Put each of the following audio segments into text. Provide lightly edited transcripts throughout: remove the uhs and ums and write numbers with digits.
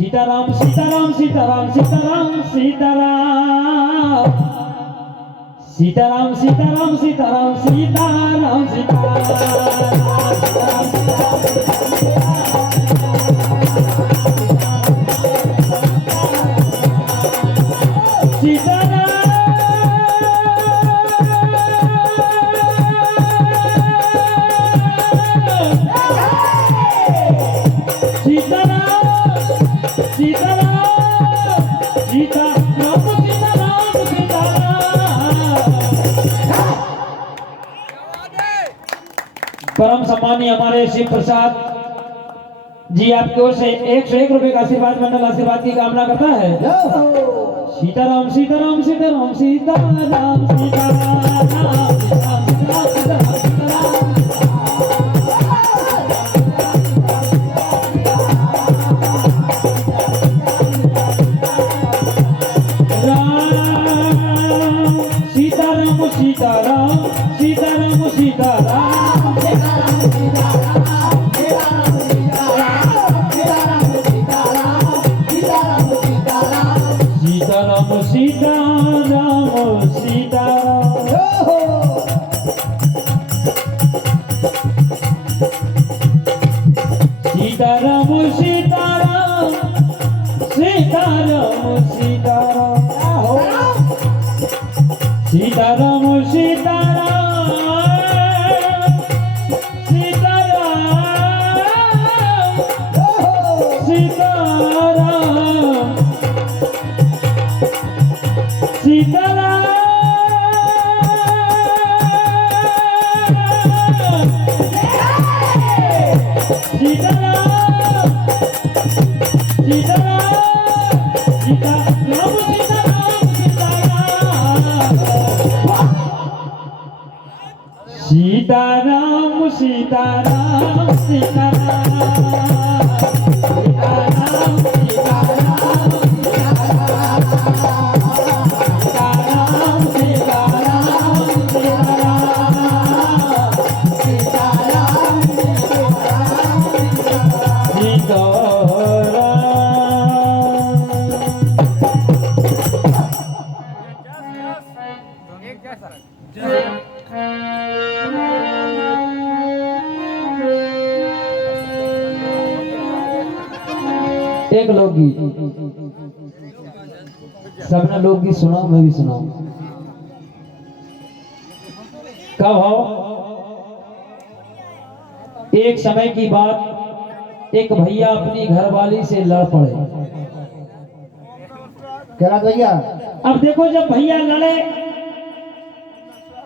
सीताराम सीताराम सीताराम सीताराम सीताराम सीताराम सीताराम सीताराम सीताराम सीताराम सीताराम परम सम्मानीय हमारे शिव प्रसाद जी आपकी ओर से 101 रुपए का आशीर्वाद मंडल आशीर्वाद की कामना करता है। सीताराम सीताराम सीताराम सीताराम सीताराम सीताराम सीताराम सीताराम सीताराम सीताराम सीताराम सीताराम सीताराम सीताराम सीताराम एक लोकगीत सबने लोकगीत सुना, मैं भी सुनाऊं। कब हो एक समय की बात, एक भैया अपनी घरवाली से लड़ पड़े। क्या भैया? अब देखो जब भैया लड़े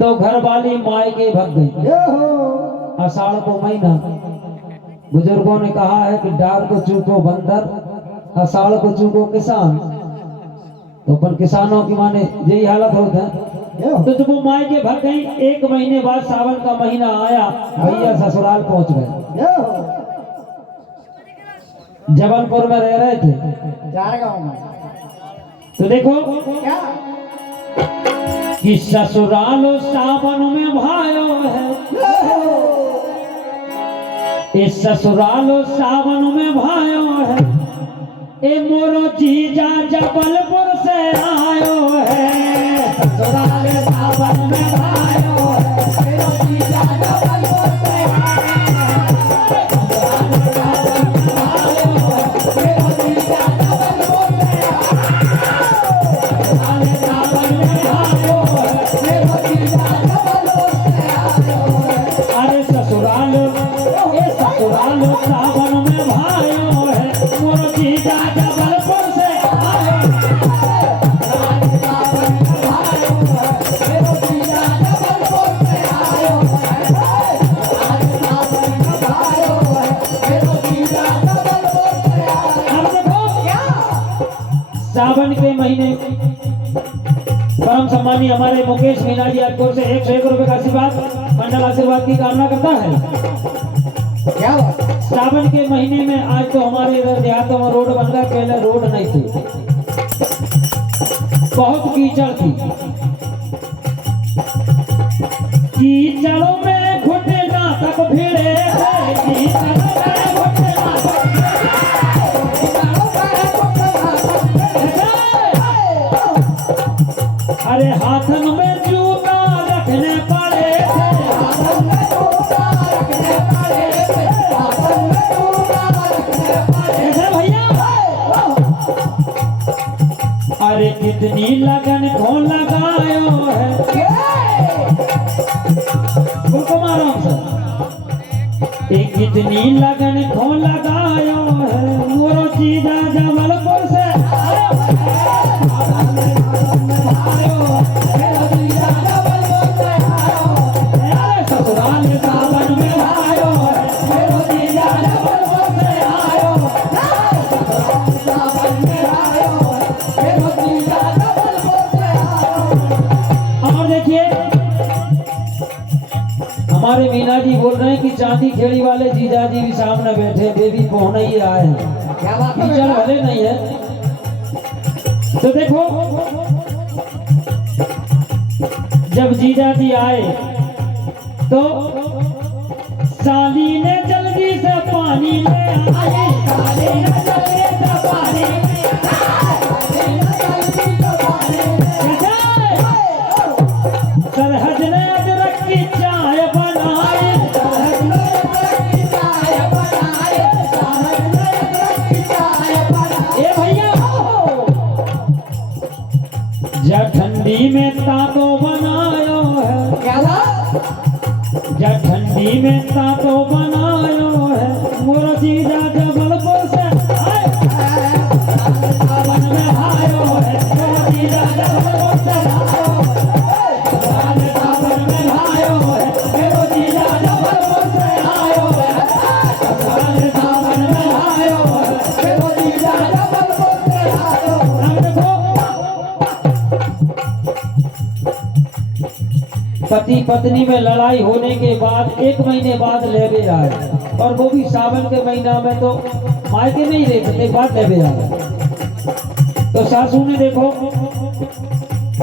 तो घरवाली मायके भग गई। आषाढ़ को महीना, बुजुर्गों ने कहा है कि डार को चूको बंदर, आषाढ़ को चूको किसान। तो पर किसानों की माने यही हालत होता है। तो जब वो मायके भग गई, 1 महीने बाद सावन का महीना आया, भैया ससुराल पहुंच गए। जबलपुर में रह रहे थे। तो देखो क्या कि ससुराल सावन में भायो है, इस ससुराल सावन में भायो है, ए मोरो जीजा जबलपुर से आयो है। ससुराल सावन में भायो है, मेरो जीजा जबलपुर से आयो है। ससुराल सावन में भायो है, मेरो जीजा जबलपुर से आयो है। ससुराल सावन में भायो है, मेरो जीजा जबलपुर से आयो है। अरे ससुराल सावन में भायो है, मोरो जीजा जबलपुर से आयो है। सावन में भायो है, मेरो जीजा जबलपुर माननीय हमारे मुकेश मीना जी आपको से 101 रुपए का आशीर्वाद मंडल आशीर्वाद की कामना करता है। क्या बात। सावन के महीने में आज तो हमारे इधर देहातों में रोड बन गया, पहले रोड नहीं थी, बहुत कीचड़ थी। कीचड़ों में घुटना तक भिड़े थे, कीचड़ों में घुटना तक अरे हाथन में जूता रखने पड़े थे, हाथन में जूता रखने पड़े थे, हाथन में जूता रखने पड़े थे भैया। अरे कितनी लगन को लगायो है, आराम से कितनी लगन को लगायो है, मोरो जीजा जबलपुर से ससुराल सावन में आयो है, मेरो जीजा जबलपुर से आयो, सावन में आयो है, मेरो जीजा जबलपुर से आयो। और देखिए हमारे मीना जी बोल रहे हैं कि चांदी खेड़ी वाले जीजा जी भी सामने बैठे, देवी पहुंच ही आए हैं, क्या बात है। कीचड़ भले नहीं है। तो देखो जब जीजा जी आए तो साली ने जल्दी से पानी ले आए, साली ने जल्दी से पानी ले आए, सरहद ने अदरक की चाय बनाई, सरहद ने अदरक की चाय बनाई, सरहद ने अदरक की चाय बनाई। ए भैया जा ठंडी में तातो बनायो है, क्या बात। जा ठंडी में तातो बनायो है, मोरा जीजा जबलपुर से आए, सावन में आयो है, मोरा जीजा जबलपुर से आयो, सावन में आयो है, मोरा जीजा जबलपुर से आयो है, सावन में आयो है, मोरा जीजा जबलपुर से आयो। अब देखो पति पत्नी में लड़ाई होने के बाद 1 महीने बाद लेवे आए, और वो भी सावन के महीना में, तो मायके में ही रह सकते, बाद लेवे आए। तो सासू ने देखो,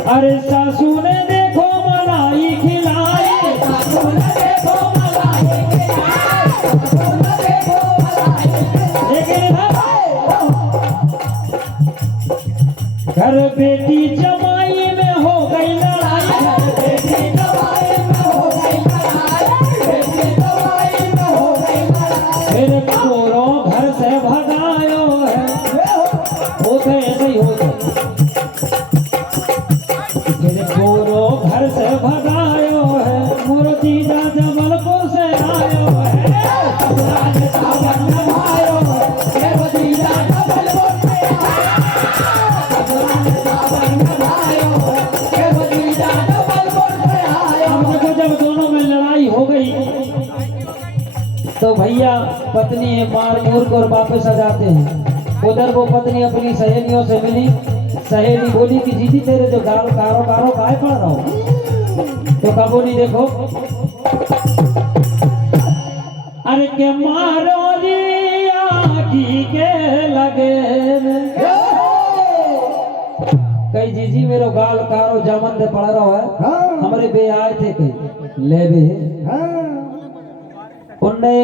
अरे सासू ने देखो मलाई खिलाई, सासू ने देखो मलाई खिलाई, सासू ने देखो मलाई खिलाई। लेकिन घर बेटी जमाई में हो गई लड़ाई, घर बेटी जमाई में हो गई लड़ाई, बेटी जमाई में हो गई लड़ाई। फिर चोरों घर से भगायो है, होते ऐसे ही होते, फिर चोरों घर से भगायो है, मोरो जीजा जबलपुर से आयो है, ससुराल सावन में आयो है, मेरो जीजा जबलपुर से आयो, ससुराल सावन में आयो है, मेरो जीजा जबलपुर से आयो। अब देखो जब दोनों में लड़ाई हो गई तो भैया पत्नी मार मूर को और वापस आ जाते हैं। उधर वो पत्नी अपनी सहेलियों से मिली, सहेली बोली कि जीजी तेरे जो कारो कारो कारो काय पड़ रहा हो, तो कबो नहीं देखो, अरे के मारो की के लगे कई जीजी मेरो गाल कारो जामन दे पड़ रहा है, हमारे बे आए थे कई ले बे, उनने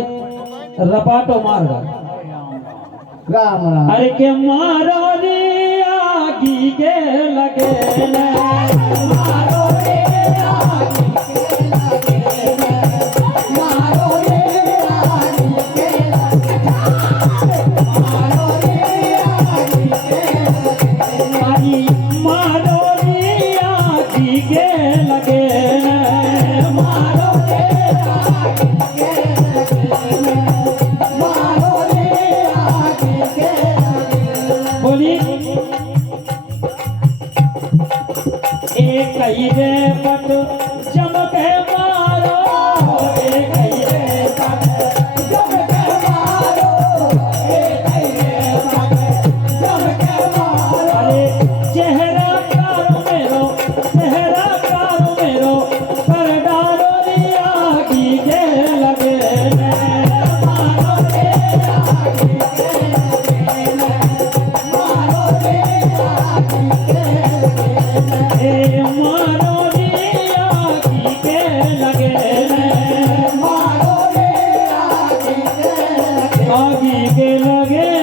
रपाटो मार राम राम। अरे के मारो आगी के लगे मारो आगी के लगे, मारो आगी के लगे, मारो आगी के लगे, मारो आगी के लगे, मारो आगी के लगे, मारो आगी के लगे। बोली एक ही रे पट चमके मारो, एक ही रे पट चमके मारो, एक ही रे पट चमके मारो। अरे चेहरा कारो मेरो, चेहरा आगी के लगे